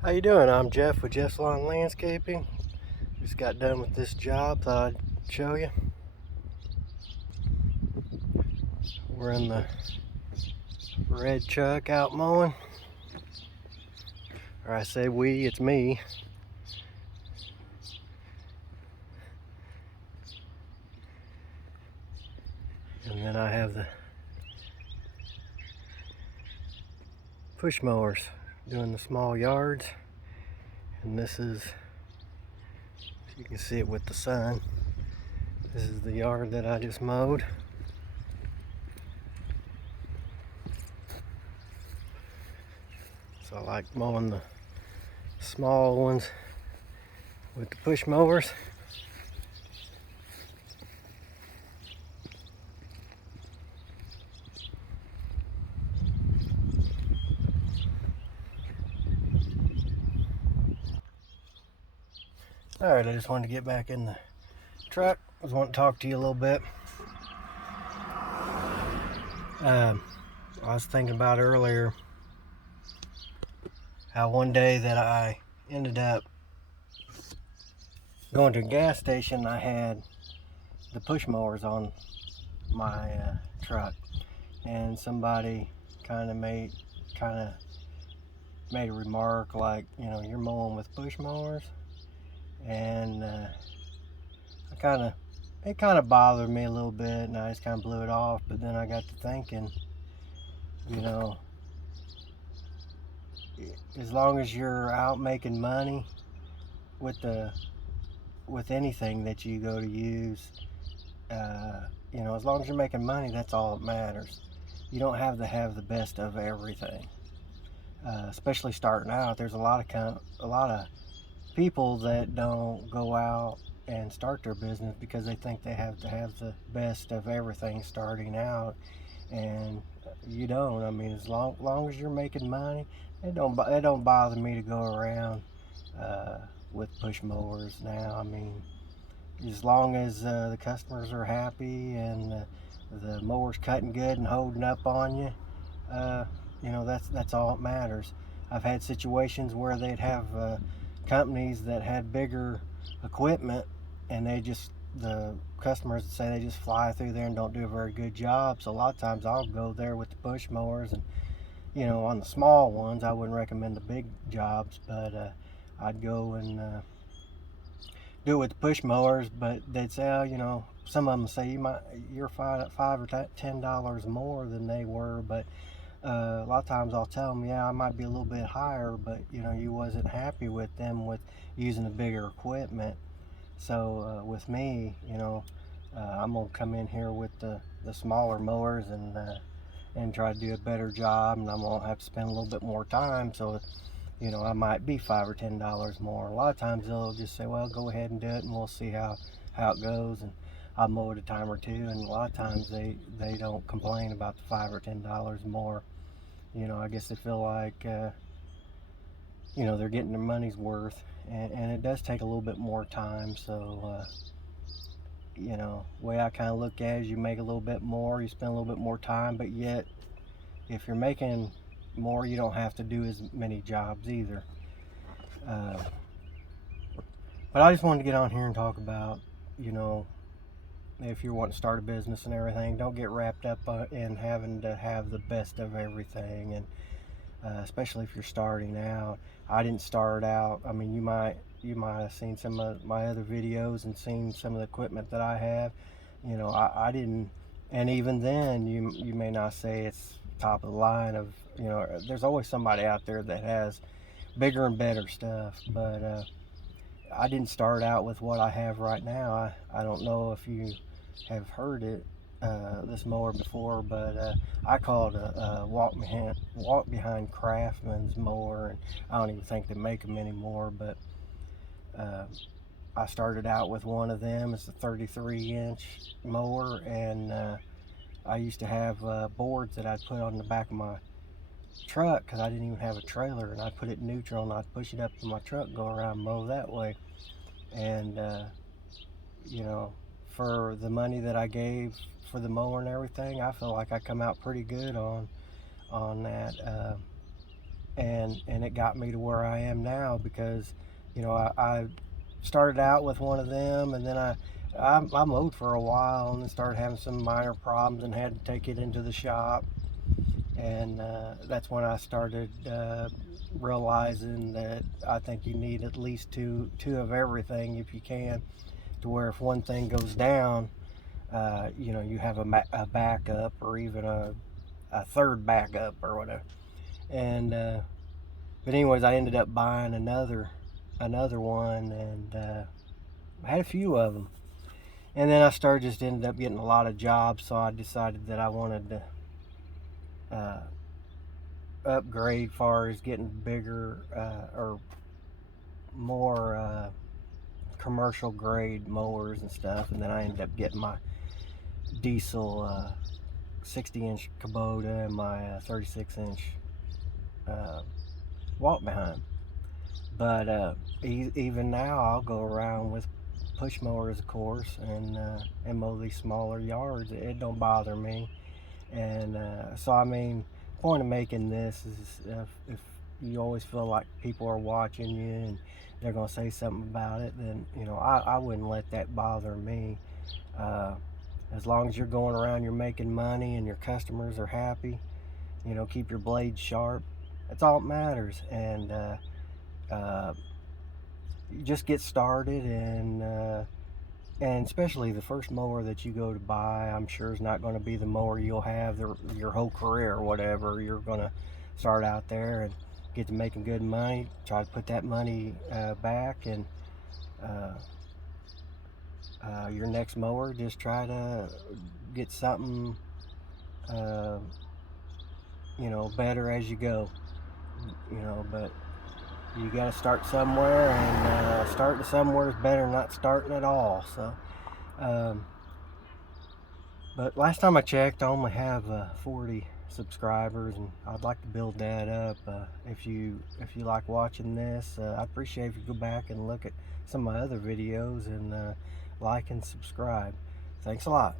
How you doing? I'm Jeff with Jeff's Lawn Landscaping. Just got done with this job, thought I'd show you. We're in the red truck out mowing. Or I say we, it's me. And then I have the push mowers doing the small yards. And this is, you can see it with the sun. This is the yard that I just mowed. So I like mowing the small ones with the push mowers. Alright, I just wanted to get back in the truck. I was wanting to talk to you a little bit. I was thinking about earlier how one day that I ended up going to a gas station, I had the push mowers on my truck, and somebody kind of made a remark like, you know, you're mowing with push mowers, and it kind of bothered me a little bit, and I just kind of blew it off. But then I got to thinking, you know, as long as you're out making money with anything that you go to use, you know, as long as you're making money, that's all that matters. You don't have to have the best of everything, especially starting out. There's a lot of people that don't go out and start their business because they think they have to have the best of everything starting out, and you don't. I mean, as long as you're making money, it don't bother me to go around with push mowers now. I mean, as long as the customers are happy and the mower's cutting good and holding up on you, you know, that's all that matters. I've had situations where they'd have companies that had bigger equipment, and the customers would say they just fly through there and don't do a very good job. So a lot of times I'll go there with the push mowers, and you know, on the small ones, I wouldn't recommend the big jobs, but I'd go and do it with the push mowers. But they'd say, oh, you know, some of them say you're $5 or $10 more than they were, but a lot of times I'll tell them, yeah, I might be a little bit higher, but you know, you wasn't happy with them with using the bigger equipment. So with me, you know, I'm gonna come in here with the smaller mowers and try to do a better job, and I'm gonna have to spend a little bit more time. So you know, I might be $5 or $10 more. A lot of times they'll just say, well, go ahead and do it, and we'll see how it goes, and I'll mow it a time or two. And a lot of times they don't complain about the $5 or $10 more. You know, I guess they feel like you know, they're getting their money's worth, and it does take a little bit more time. So you know, the way I kind of look at it is, you make a little bit more, you spend a little bit more time, but yet if you're making more, you don't have to do as many jobs either. Uh, but I just wanted to get on here and talk about, you know, if you want to start a business and everything, don't get wrapped up in having to have the best of everything, and especially if you're starting out. I didn't start out. I mean, you might have seen some of my other videos and seen some of the equipment that I have. You know, I didn't, and even then, you may not say it's top of the line of, you know, there's always somebody out there that has bigger and better stuff, but I didn't start out with what I have right now. I don't know if you have heard this mower before, but I call it a walk behind Craftsman's mower, and I don't even think they make them anymore. But I started out with one of them. It's a 33-inch mower, and I used to have boards that I'd put on the back of my truck because I didn't even have a trailer, and I'd put it in neutral and I'd push it up to my truck, go around and mow that way. And you know, for the money that I gave for the mower and everything, I feel like I come out pretty good on that. and it got me to where I am now, because you know I started out with one of them, and then I mowed for a while and then started having some minor problems and had to take it into the shop. And that's when I started realizing that I think you need at least two of everything if you can, to where if one thing goes down, you know, you have a backup, or even a third backup or whatever. And but anyways, I ended up buying another one, and I had a few of them. And then I just ended up getting a lot of jobs, so I decided that I wanted to upgrade, far as getting bigger or more commercial grade mowers and stuff. And then I ended up getting my diesel 60-inch Kubota and my 36-inch walk behind. But even now, I'll go around with push mowers, of course, and mow these smaller yards. It don't bother me. And so I mean, the point of making this is, if you always feel like people are watching you and they're going to say something about it, then you know, I wouldn't let that bother me. As long as you're going around, you're making money, and your customers are happy, you know, keep your blades sharp. That's all that matters. And you just get started, and especially the first mower that you go to buy, I'm sure is not going to be the mower you'll have your whole career or whatever. You're going to start out there and get to making good money, try to put that money back, and your next mower, just try to get something you know, better as you go, you know. But you got to start somewhere, and starting somewhere is better than not starting at all. So but last time I checked, I only have 40 subscribers, and I'd like to build that up. If you like watching this, I'd appreciate if you go back and look at some of my other videos, and like and subscribe. Thanks a lot.